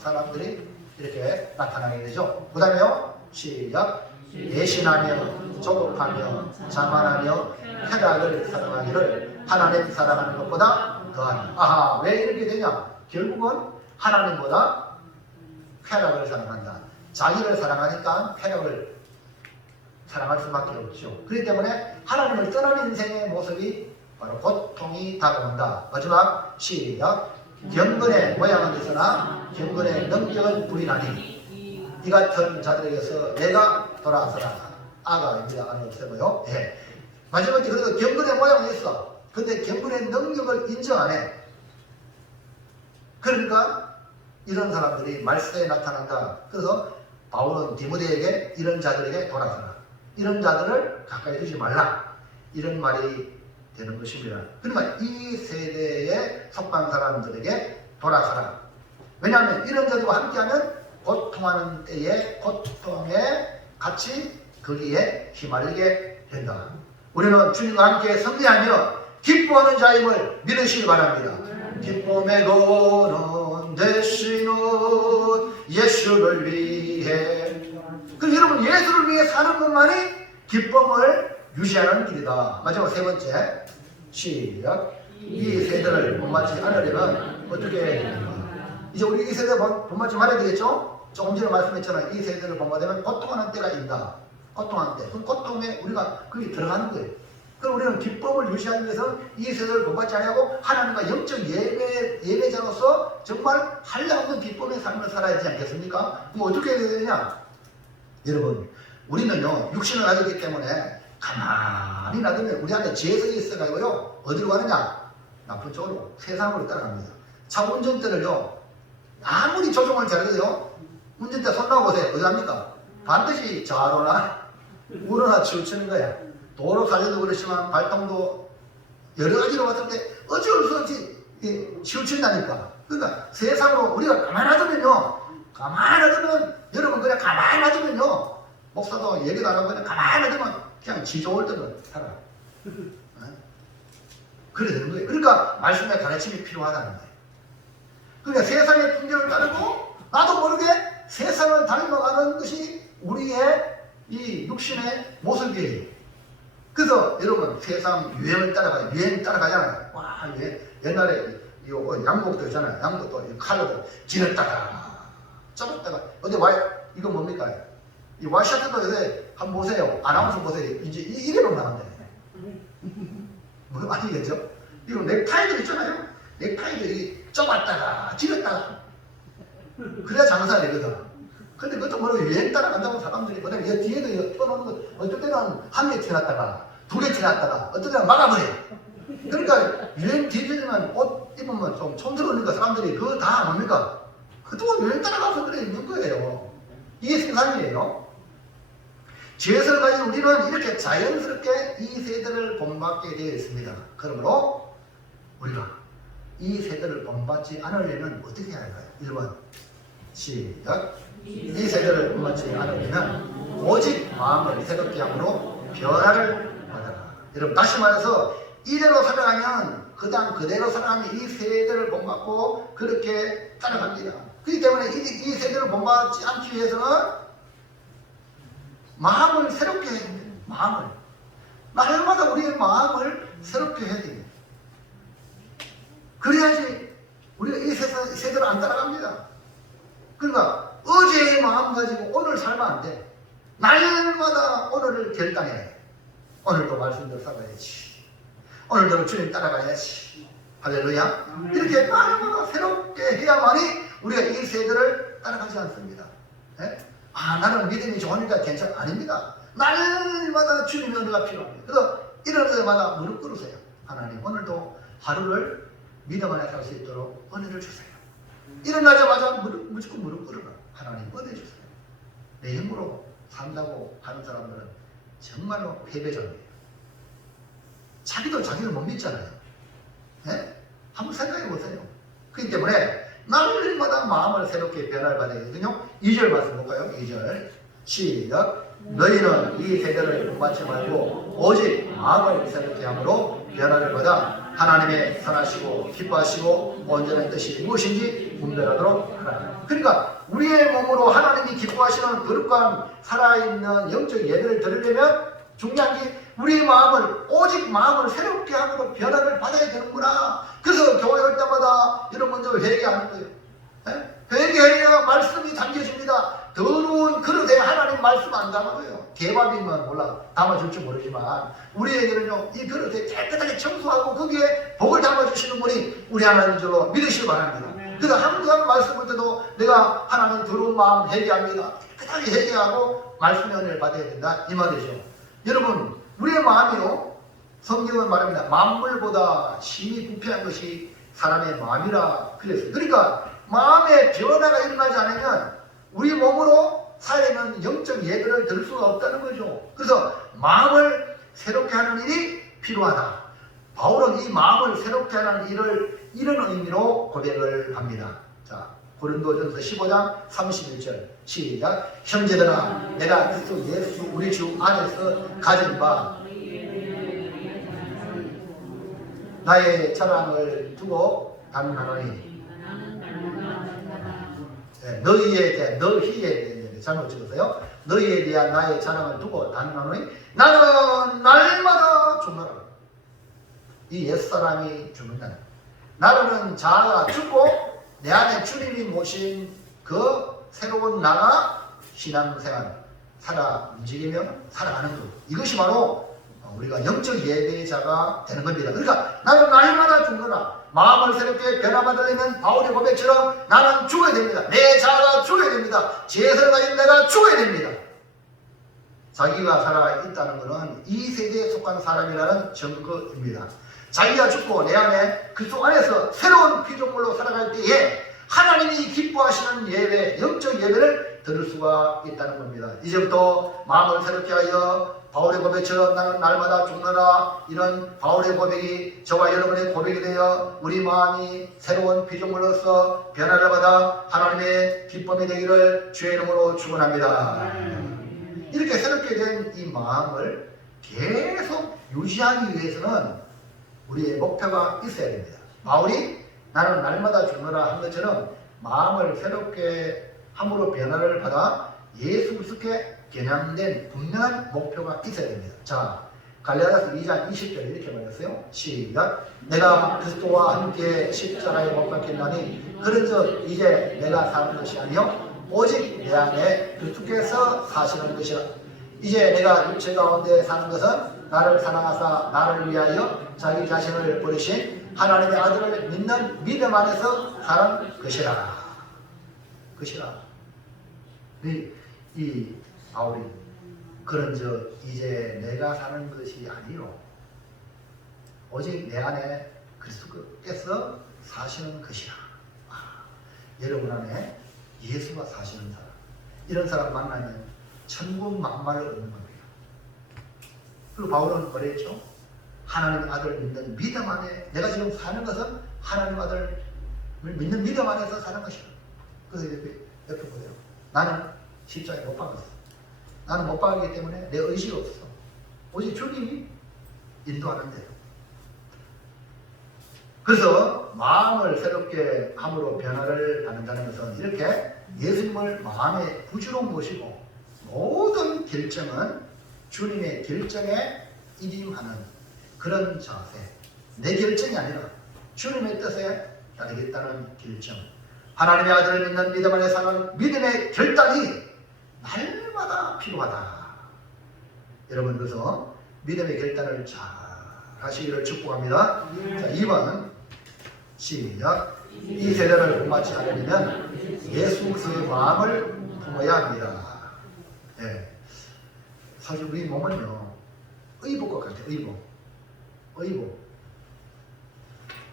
사람들이 이렇게 나타나게 되죠. 그 다음에요. 시작. 배신하며 조급하며 자만하며 쾌락을 사랑하기를 하나님 사랑하는 것보다 더하니. 아하, 왜 이렇게 되냐? 결국은 하나님보다 쾌락을 사랑한다. 자기를 사랑하니까 쾌락을 사랑할 수밖에 없죠. 그렇기 때문에 하나님을 떠나는 인생의 모습이 바로 고통이 다가온다. 마지막 시작. 경건의 모양은 되서나 경건의 능력은 부인하니 이 같은 자들에게서 내가 돌아서라. 아가입니다. 안 없애고요. 예. 마지막에 그래도 경건의 모양은 있어. 근데 경건의 능력을 인정 안 해. 그러니까 이런 사람들이 말세에 나타난다. 그래서 바울은 디모데에게 이런 자들에게 돌아서라. 이런 자들을 가까이 두지 말라. 이런 말이 되는 것입니다. 그러니까 이 세대에 속한 사람들에게 돌아서라. 왜냐하면 이런 자들과 함께하면 고통하는 때에 고통에 같이 거기에 휘말리게 된다. 우리는 주님과 함께 승리하며 기뻐하는 자임을 믿으시기 바랍니다. 기쁨의 근원 되시는 예수를 위해. 그럼 여러분, 예수를 위해 사는 것만이 기쁨을 유지하는 길이다. 마지막 세 번째 시작. 이 세대를 본받지 않으려면 어떻게 해야 됩니까? 이제 우리 이 세대 본받지 말아야 되겠죠? 조금 전에 말씀했잖아요. 이 세대를 본받으면 고통하는 때가 있다. 고통하는 때. 그 고통에 우리가 거기 들어가는 거예요. 그럼 우리는 기쁨을 유지하기 위해서 이 세대를 본받지 않고 하나님과 영적 예배자로서 정말 한량없는 기쁨의 삶을 살아야 되지 않겠습니까? 그럼 어떻게 해야 되느냐? 여러분, 우리는요 육신을 가졌기 때문에 가만히 놔두면 우리 안에 죄성이 있어가지고요 어디로 가느냐? 나쁜 쪽으로, 세상으로 따라갑니다. 차 운전대를요 아무리 조종을 잘해도요 운전대 손 놔보세요. 어디 갑니까? 반드시 좌로나 우로나 치우치는 거야. 도로 살려도 그렇지만 발동도 여러 가지로 봤을 때 어쩔 수 없이 치우친다니까. 그러니까 세상으로 우리가 가만히 놔두면 여러분 그냥 가만히 놔두면요 목사도 얘기도 안 하고 그냥 가만히 놔두면 그냥 지 좋을 대로 살아. 그래 되는 거예요. 그러니까 말씀의 가르침이 필요하다는 거예요. 그러니까 세상의 풍경을 따르고 나도 모르게 세상을 닮아가는 것이 우리의 이 육신의 모습이에요. 그래서 여러분 세상 유행 따라가잖아요. 와, 옛날에 양복도 있잖아요. 양복도 칼로도 지냈다가 접었다가 어디 이거 뭡니까? 이 와이셔츠도 요새 한번 보세요. 아나운서 보세요. 이제 이래로 나온다. 뭐 아니겠죠? 이거 넥타이도 있잖아요. 넥타이도 이 접었다가 지냈다가 그래야 장사가 되거든. 근데 그것도 뭐라고 유행 따라간다고 사람들이 그다음에 뒤에도 펴놓는 거 어떨 때는 한 개 튀어놨다가 두 개 튀어놨다가 어떨 때는 막아버려. 그러니까 유행 뒤지면 옷 입으면 좀 촌스러우니까 사람들이 그거 다 뭡니까? 그것도 유행 따라가서 그래 있는 거예요. 이게 세상이에요. 죄를 가진 우리는 이렇게 자연스럽게 이 세대를 본받게 되어 있습니다. 그러므로 우리가 이 세대를 본받지 않으려면 어떻게 해야 할까요? 1번 시작. 이 세대를 본받지 않으려면 오직 마음을 새롭게 함으로 변화를 받아라. 여러분 다시 말해서 이대로 살아가면 그대로 살아가면 이 세대를 본받고 그렇게 따라갑니다. 그렇기 때문에 이 세대를 본받지 않기 위해서는 마음을 새롭게 해야 됩니다. 날마다 우리의 마음을 새롭게 해야 됩니다. 그래야지 우리가 이 세대를 안 따라갑니다. 그러니까 어제의 마음 가지고 오늘 살면 안 돼. 날마다 오늘을 결단해야 돼. 오늘도 말씀대로 살아야지. 오늘도 주님 따라가야지. 할렐루야. 이렇게 날마다 새롭게 해야만이 우리가 이 세대를 따라가지 않습니다. 네? 나는 믿음이 좋으니까 괜찮아. 아닙니다. 날마다 주님의 은혜가 필요합니다. 그래서 일어날 때마다 무릎 꿇으세요. 하나님 오늘도 하루를 믿음 안에 살 수 있도록 은혜를 주세요. 일어나자마자 무조건 무릎 꿇어라. 하나님 은혜 주세요. 내 힘으로 산다고 하는 사람들은 정말로 패배자입니다. 자기도 자기를 못 믿잖아요. 네? 한번 생각해 보세요. 그렇기 때문에 날마다 마음을 새롭게 변화를 받아야 되거든요. 2절 말씀 볼까요? 2절 시작. 너희는 이 세대를 본받지 말고 오직 마음을 새롭게 함으로 변화를 받아 하나님의 선하시고 기뻐하시고 온전한 뜻이 무엇인지 분별하도록 하라. 그러니까 우리의 몸으로 하나님이 기뻐하시는 거룩한 살아있는 영적 예배를 드리려면 중요한 게 우리의 마음을 오직 마음을 새롭게 함으로 변화를 받아야 되는구나. 그래서 교회 올 때마다 이런 먼저 회개하는 거예요. 회개해야 말씀이 담겨집니다. 더러운 그릇에 하나님 말씀 안 담아줘요. 개밥이면 몰라 담아줄 줄 모르지만 우리에게는요 이 그릇에 깨끗하게 청소하고 거기에 복을 담아주시는 분이 우리 하나님인 줄로 믿으시기 바랍니다. 그래서 항상 말씀 볼 때도 내가 하나님 더러운 마음 회개합니다. 깨끗하게 회개하고 말씀의 은혜를 받아야 된다 이 말이죠. 여러분 우리의 마음이요 성경은 말합니다. 만물보다 심히 부패한 것이 사람의 마음이라 그랬어요. 그러니까 마음의 변화가 일어나지 않으면 우리 몸으로 살아있는 영적 예배를 드릴 수가 없다는 거죠. 그래서 마음을 새롭게 하는 일이 필요하다. 바울은 이 마음을 새롭게 하는 일을 이런 의미로 고백을 합니다. 자, 고린도전서 15장 31절 시작. 형제들아 내가 그리스도 예수 우리 주 안에서 가진 바 나의 자랑을 두고 단언하노니 너희에 대한 너희에 잘못 찍었어요. 너희에 대한 나의 자랑을 두고 단언하노니 나는 날마다 죽노라. 이 옛사람이 죽는다. 나는 자아가 죽고 내 안에 주님이 모신 그 새로운 나가 신앙생활 살아 움직이며 살아가는 것. 이것이 바로 우리가 영적 예배자가 되는 겁니다. 그러니까 나는 날마다 죽노라. 마음을 새롭게 변화받으려면 바울의 고백처럼 나는 죽어야 됩니다. 내 자아가 죽어야 됩니다. 죄를 가진 내가 죽어야 됩니다. 자기가 살아있다는 것은 이 세대에 속한 사람이라는 증거입니다. 자기가 죽고 내 안에 그리스도 안에서 새로운 피조물로 살아갈 때에 하나님이 기뻐하시는 예배, 영적 예배를 드릴 수가 있다는 겁니다. 이제부터 마음을 새롭게 하여 바울의 고백처럼 나는 날마다 죽노라 이런 바울의 고백이 저와 여러분의 고백이 되어 우리 마음이 새로운 피조물로서 변화를 받아 하나님의 기쁨이 되기를 주의 이름으로 축원합니다. 이렇게 새롭게 된 이 마음을 계속 유지하기 위해서는 우리의 목표가 있어야 됩니다. 바울이 나는 날마다 죽노라 한 것처럼 마음을 새롭게 함으로 변화를 받아 예수 그리스도께 겨냥된 분명한 목표가 있어야 됩니다. 자, 갈라디아서 2장 20절 이렇게 말했어요. 시작. 내가 그리스도와 함께 십자가에 못 박혔나니 그런즉 이제 내가 사는 것이 아니요 오직 내 안에 그리스도께서 사시는 것이라. 이제 내가 육체 가운데 사는 것은 나를 사랑하사 나를 위하여 자기 자신을 버리신 하나님의 아들을 믿는 믿음 안에서 사는 것이라. 이 바울이 그런즉 이제 내가 사는 것이 아니요 오직 내 안에 그리스도께서 사시는 것이라. 여러분 안에 예수가 사시는 사람, 이런 사람 만나면 천국 만마를 얻는 겁니다. 그리고 바울은 뭐랬죠? 하나님 아들을 믿는 믿음 안에 내가 지금 사는 것은 하나님 아들을 믿는 믿음 안에서 사는 것이라. 그래서 옆에 보세요. 나는 십자가에 못 박았어. 나는 못 박았기 때문에 내 의지가 없어. 오직 주님이 인도하는 대로. 그래서 마음을 새롭게 함으로 변화를 받는다는 것은 이렇게 예수님을 마음에 구주로 모시고 모든 결정은 주님의 결정에 일임하는 그런 자세. 내 결정이 아니라 주님의 뜻에 따르겠다는 결정. 하나님의 아들을 믿는 믿음 안에 사는 믿음의 결단이 날마다 필요하다. 여러분 그래서 믿음의 결단을 잘 하시기를 축복합니다. 자, 2번 시작. 이 세대를 본받지 않으려면 예수 그리스도의 마음을 품어야 합니다. 네. 사실 우리 몸은요 의복과 같아요. 의복.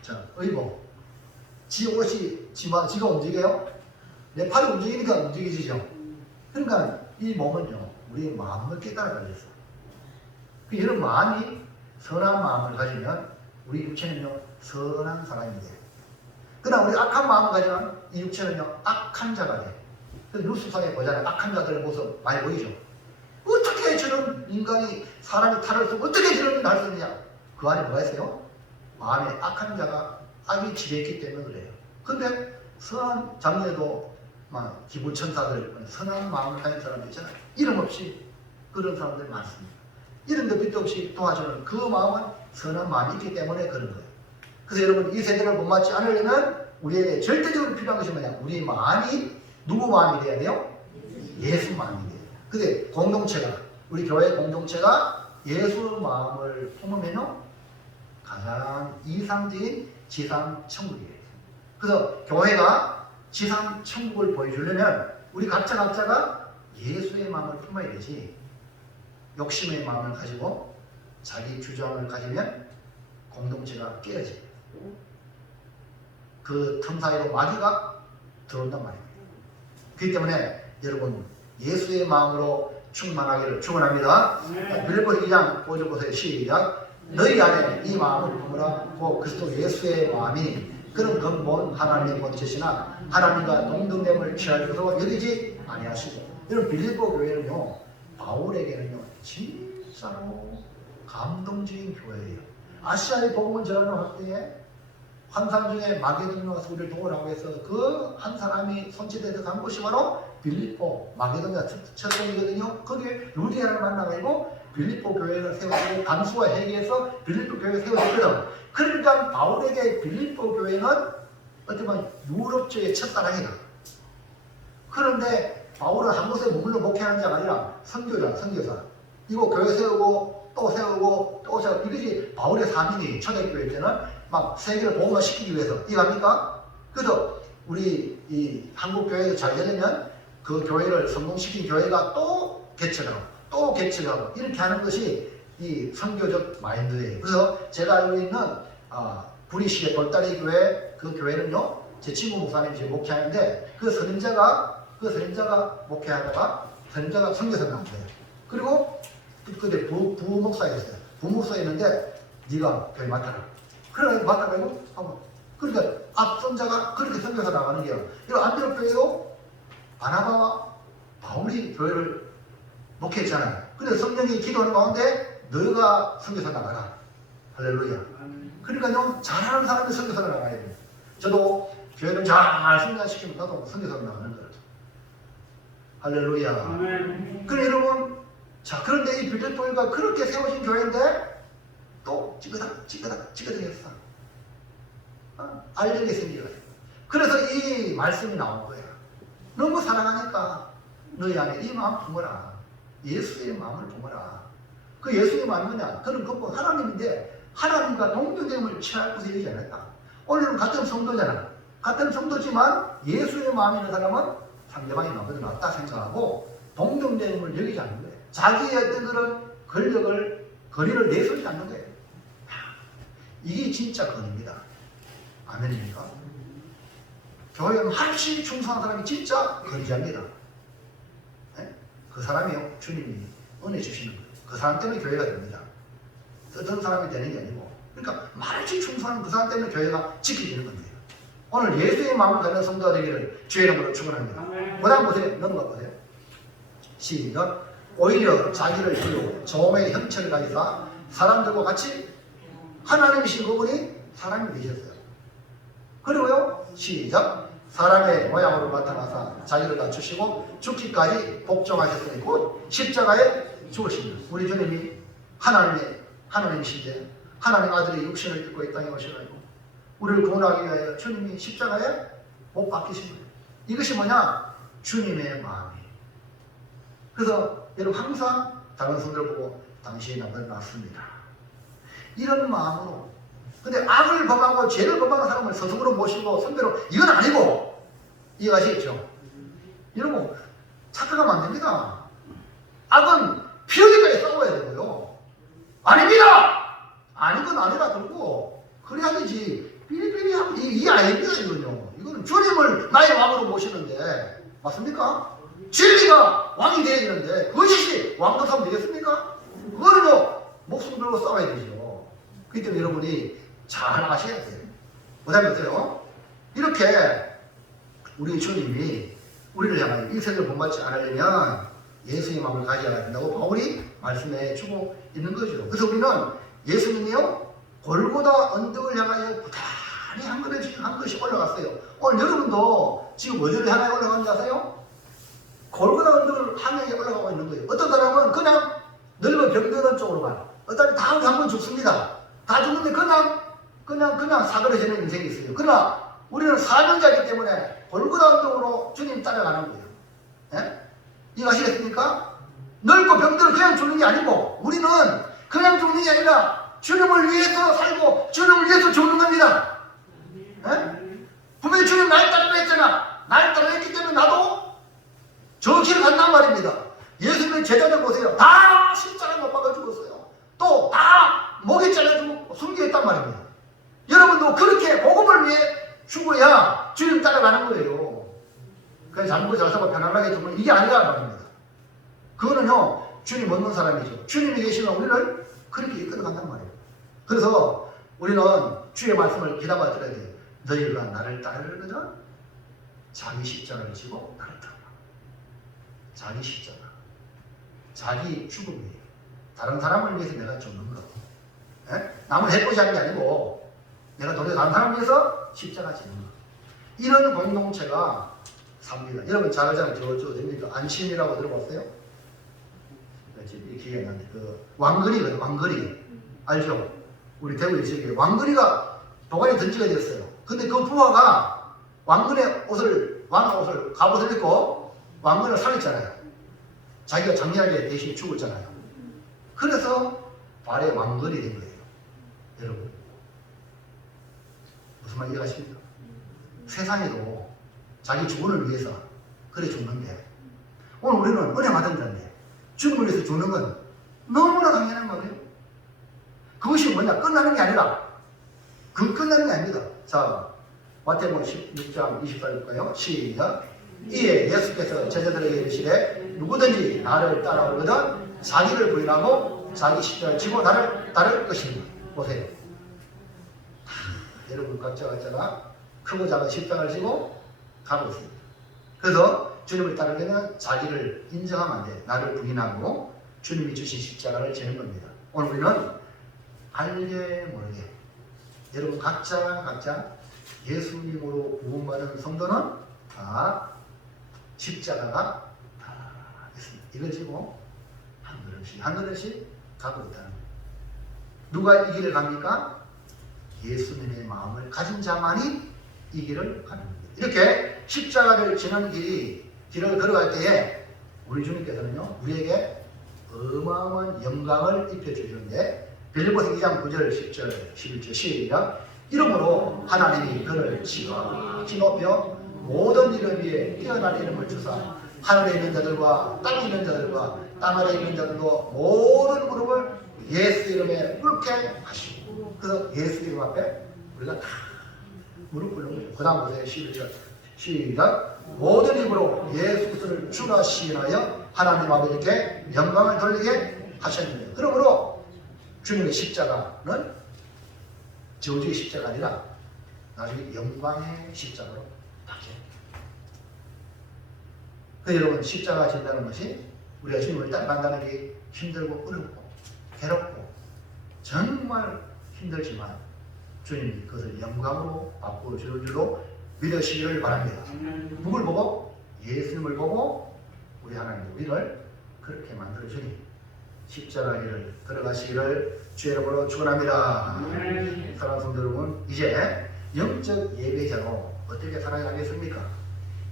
자, 의복. 지 옷이 지가 움직여요? 내 팔이 움직이니까 움직이지죠. 그러니까 이 몸은요 우리 마음을 깨달아 가졌어. 이런 마음이 선한 마음을 가지면 우리 육체는요 선한 사람이 돼요. 그러나 우리 악한 마음을 가지면 이 육체는요 악한 자가 돼요. 그래서 뉴스상에 보잖아요. 악한 자들의 모습 많이 보이죠. 저런 인간이 사람이 탈을 쓰고 어떻게 저런 일을 할 수 있느냐? 그 안에 뭐가 있어요? 마음에 악한 자가 악이 지배했기 때문에 그래요. 근데 선한 장래도 막 기부천사들 선한 마음을 가진 사람들 있잖아요. 이름 없이 그런 사람들이 많습니다. 이름도 빛도 없이 도와주는 그 마음은 선한 마음이 있기 때문에 그런 거예요. 그래서 여러분 이 세대를 본받지 않으려면 우리에게 절대적으로 필요한 것이 뭐냐? 우리 마음이 누구 마음이 돼야 돼요? 예수 마음이 돼요. 근데 공동체가 우리 교회 공동체가 예수 마음을 품으면요 가장 이상적인 지상 천국이에요. 그래서 교회가 지상 천국을 보여주려면 우리 각자가 예수의 마음을 품어야 되지 욕심의 마음을 가지고 자기 주장을 가지면 공동체가 깨어져요. 그 틈 사이로 마귀가 들어온단 말입니다. 그렇기 때문에 여러분 예수의 마음으로 충만하기를 축원합니다. 빌립보서 2장 5절 보세요. 시작. 너희 안에 이 마음을 품으라. 곧 그리스도 예수의 마음이 그런 근본 하나님의 본체시나 하나님과 동등됨을 취할 것으로 여기지 아니하시고. 여러분 빌립보 교회는요 바울에게는요 진짜로 감동적인 교회예요. 아시아의 복음을 전하는 확대에 환상 중에 마게도냐 가서 우리를 도우라고 해서 그 한 사람이 손짓해서 간 곳이 바로 빌립보 마게도냐 첫성이거든요. 거기에 루디아를 만나가지고 빌립보 교회를 세워주고 간수와 회개해서 빌립보 교회를 세워줬거든. 그러니까 바울에게 빌립보 교회는 어떻게 보면 유럽주의 첫사랑이다. 그런데 바울은 한 곳에 머물러 목회하는 자가 아니라 선교자, 선교사. 이거 교회 세우고 또 세우고 또 세우고 이것이 바울의 사명이 초대교회 때는 막 세계를 복음화 시키기 위해서 이거 합니까? 그래서 우리 이 한국 교회도 잘 되려면 그 교회를 성공시킨 교회가 또 개척하고 또 개척하고 이렇게 하는 것이 이 선교적 마인드예요. 그래서 제가 알고 있는 구리시의 벌다리 교회 그 교회는요 제 친구 목사님이 지금 목회하는데 그 선임자가 목회하다가 선임자가 선교사 나온 거예요. 그리고 그때 부목사였어요. 부목사였는데 네가 교회 맡아라. 그래 맡아가지고 하고 그러니까 앞선자가 그렇게 선교사 나가는 게요. 이거 안디옥 교회도 바나바와 바울이 교회를 목회했잖아요. 근데 성령이 기도하는 가운데 너가 선교사 나가라. 할렐루야. 그러니까 좀 잘하는 사람이 선교사가 나가야 돼요. 저도 교회를 잘 성장시키면 나도 선교사가 나가는 거예요. 할렐루야. 그래 여러분 자 그런데 이 빌립보가 그렇게 세워진 교회인데 또 찌그덕했어. 알력이 생겨요. 그래서 이 말씀이 나온 거예요. 너무 사랑하니까 너희 안에 이 마음 품어라. 예수의 마음을 품어라. 그 예수의 마음이 뭐냐? 그는 그건 하나님인데 하나님과 동등됨을 취할 곳에 있지 않았다. 오늘은 같은 성도잖아. 같은 성도지만 예수의 마음이 있는 사람은 상대방이 나보다 낫다 생각하고 동등됨을 여기지 않는 거예요. 자기의 어떤 그런 거리를 내세우지 않는 거예요. 이게 진짜 건입니다. 아멘입니까? 교회에 말없이 충성한 사람이 진짜 건지합니다. 네? 그 사람이요 주님이 은혜 주시는 거예요. 그 사람 때문에 교회가 됩니다. 어떤 사람이 되는 게 아니고 그러니까 말없이 충성하는 그 사람 때문에 교회가 지켜지는 겁니다. 오늘 예수의 마음을 가진 성도가 되기를 주의 이름으로 축원합니다. 그 다음 보세요. 넘어가 보세요. 시작. 오히려 자기를 비우고 조음의 형체를 가지사 사람들과 같이 하나님이신 그분이 사람이 되셨어요. 그리고요 시작. 사람의 모양으로 나타나사 자기를 낮추시고 죽기까지 복종하셨으니 곧 십자가에 죽으십니다. 우리 주님이 하나님이신데 하나님 아들이 육신을 입고 이 땅에 오셔가지고 우리를 구원하기 위하여 주님이 십자가에 못 박히신 거예요. 이것이 뭐냐? 주님의 마음이에요. 그래서 여러분 항상 다른 성도를 보고 당신이 나보다 낫습니다. 이런 마음으로. 근데 악을 범하고 죄를 범하는 사람을 스승으로 모시고 선배로 이건 아니고 이해가시겠죠? 여러분 착각하면 안 됩니다. 악은 피 흘리기까지 싸워야 되고요. 아닙니다! 아닌 건 아니라 그러고 그래야 되지. 삐리삐리 하면 이게 아닙니다. 이거는 주님을 나의 왕으로 모시는데 맞습니까? 진리가 왕이 되어야 되는데 그것이 왕도 하면 되겠습니까? 그거는 뭐 목숨 걸고 싸워야 되죠. 그렇기 때문에 여러분이 잘 아셔야 돼요. 그 다음에 어때요? 이렇게 우리 주님이 우리를 향하여 이 세대를 본받지 않으려면 예수의 마음을 가져야 된다고 바울이 말씀해 주고 있는 거죠. 그래서 우리는 예수님이요 골고다 언덕을 향하여 부단히 한 걸음씩 올라갔어요. 오늘 여러분도 지금 어디를 향하여 올라가는지 아세요? 골고다 언덕을 향하여 올라가고 있는 거예요. 어떤 사람은 그냥 넓은 병들은 쪽으로 가요. 어떤 사람은 다 한 번 죽습니다. 다 죽는데 그냥 사그러지는 인생이 있어요. 그러나 우리는 사명자이기 때문에 골고다 언덕으로 주님 따라가는 거예요. 예? 이거 아시겠습니까? 넓고 병들어 그냥 죽는 게 아니고 우리는 그냥 죽는 게 아니라 주님을 위해서 살고 주님을 위해서 죽는 겁니다. 예? 분명히 주님 날 따르라 했잖아. 날 따르라 했기 때문에 나도 저 길을 간단 말입니다. 예수님의 제자들 보세요. 다 십자가에 못 박아 죽었어요. 또 다 목에 잘라주고 숨기했단 말입니다. 여러분도 그렇게 복음을 위해 죽어야 주님 따라가는 거예요. 그냥 잘못 잘 살고 편안하게 죽으면 이게 아니라 말입니다. 그거는요 주님 얻는 사람이죠. 주님이 계시면 우리를 그렇게 이끌어 간단 말이에요. 그래서 우리는 주의 말씀을 기다려 들어야 돼요. 너희가 나를 따르거든 자기 십자가를 지고 나를 따라. 자기 십자가, 자기 죽음이에요. 다른 사람을 위해서 내가 죽는 거. 예? 남을 해코지 하는 게 아니고 내가 도대체 다른 사람을 위해서 십자가 지는 거. 이런 공동체가 삽니다. 여러분 잘 알잖아요. 저 됩니까? 안심이라고 들어봤어요? 기억이 안 나는데 그 왕거리거든요. 왕거리 알죠? 우리 대구 지역에 왕거리가 도관에 던지게 됐어요. 근데 그 부하가 왕건의 옷을 갑옷을 입고 왕건을 살렸잖아요. 자기가 장렬하게 대신 죽었잖아요. 그래서 발에 왕건이 된 거예요. 여러분 무슨 말 이해하십니까? 세상에도 자기 주권을 위해서 그래 죽는데 오늘 우리는 은혜 받은 자인데 주님을 위해서 죽는 건 너무나 당연한 거예요. 그것이 뭐냐? 끝나는 게 아니라 끝나는 게 아닙니다. 자, 마태복음 16장 24절일까요? 시작. 이에 예수께서 제자들에게 이르시되 누구든지 나를 따라오거든 자기를 부인하고 자기 십자가를 지고 나를 따를 것입니다. 보세요. 여러분 각자가 크고 작은 십자가를 지고 가고 있습니다. 그래서 주님을 따르려면 자기를 인정하면 안 돼. 나를 부인하고 주님이 주신 십자가를 지는 겁니다. 오늘 우리는 알게 모르게 여러분 각자 예수님으로 구원받은 성도는 다 십자가가 다 있습니다. 이걸 지고 한 걸음씩 가고 있다는 거예요. 누가 이 길을 갑니까? 예수님의 마음을 가진 자만이 이 길을 가는 겁니다. 이렇게 십자가를 지는 길을 걸어갈 때에 우리 주님께서는요 우리에게 어마어마한 영광을 입혀주시는데 빌립보서 2장 9절 10절 11절 시작. 이름으로 하나님이 그를 지극히 높여 모든 이름 위에 뛰어난 이름을 주사 하늘에 있는 자들과 땅에 있는 자들과 땅 아래에 있는 자들도 모든 무릎을 예수 이름에 꿇게 하시고 그래서 예수 이름 앞에 우리가 다 무릎 꿇는 거예요. 그 다음 보세요. 11절 시작. 모든 입으로 예수 그리스도를 주라 시인하여 하나님 아버지께 영광을 돌리게 하셨는데 그러므로 주님의 십자가는 저주의 십자가 아니라 나중에 영광의 십자가로 바뀌어요. 여러분 십자가 진다는 것이 우리가 주님을 따라간다는 게 힘들고 어렵고 괴롭고 정말 힘들지만 주님이 그것을 영광으로 바꾸어 주는 줄로 믿으시기를 바랍니다. 누굴 보고? 예수님을 보고 우리 하나님 우리를 그렇게 만들어 주니 십자가 길을 걸어가시기를 주의 이름으로 축원합니다. 사랑하는 성도 여러분, 이제 영적 예배자로 어떻게 살아가겠습니까?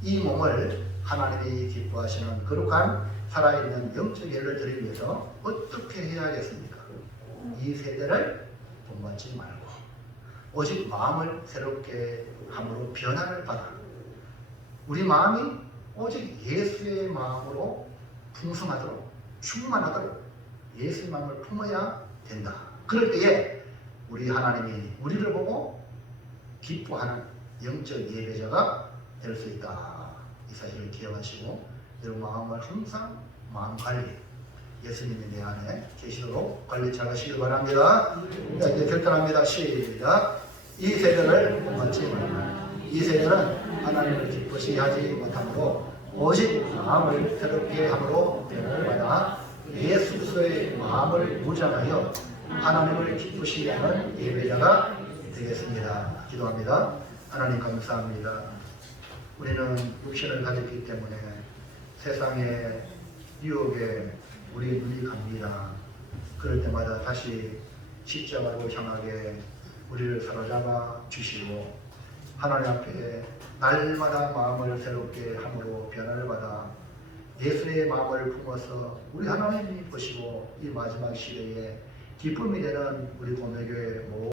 이 몸을 하나님이 기뻐하시는 거룩한 살아있는 영적 예배를 드리기 위해서 어떻게 해야겠습니까? 이 세대를 본받지 말고 오직 마음을 새롭게 함으로 변화를 받아 우리 마음이 오직 예수의 마음으로 풍성하도록 충만하도록 예수의 마음을 품어야 된다. 그럴 때에 우리 하나님이 우리를 보고 기뻐하는 영적 예배자가 될 수 있다. 이 사실을 기억하시고 여러분 마음을 항상 마음 관리 예수님이 내 안에 계시도록 관리 잘 하시길 바랍니다. 자, 이제 결단합니다. 시작. 이 세대를 본받지 말라. 이 세대는 하나님을 기쁘시게 하지 못하므로 오직 마음을 새롭게 함으로 변화를 받아 예수 그리스도의 마음을 무장하여 하나님을 기쁘시게 하는 예배자가 되겠습니다. 기도합니다. 하나님 감사합니다. 우리는 육신을 가졌기 때문에 세상의 유혹에 우리의 눈이 갑니다. 그럴 때마다 다시 십자가로 향하게 우리를 사로잡아 주시고 하나님 앞에 날마다 마음을 새롭게 함으로 변화를 받아 예수의 마음을 품어서 우리 하나님이 보시고 이 마지막 시대에 기쁨이 되는 우리 고매교회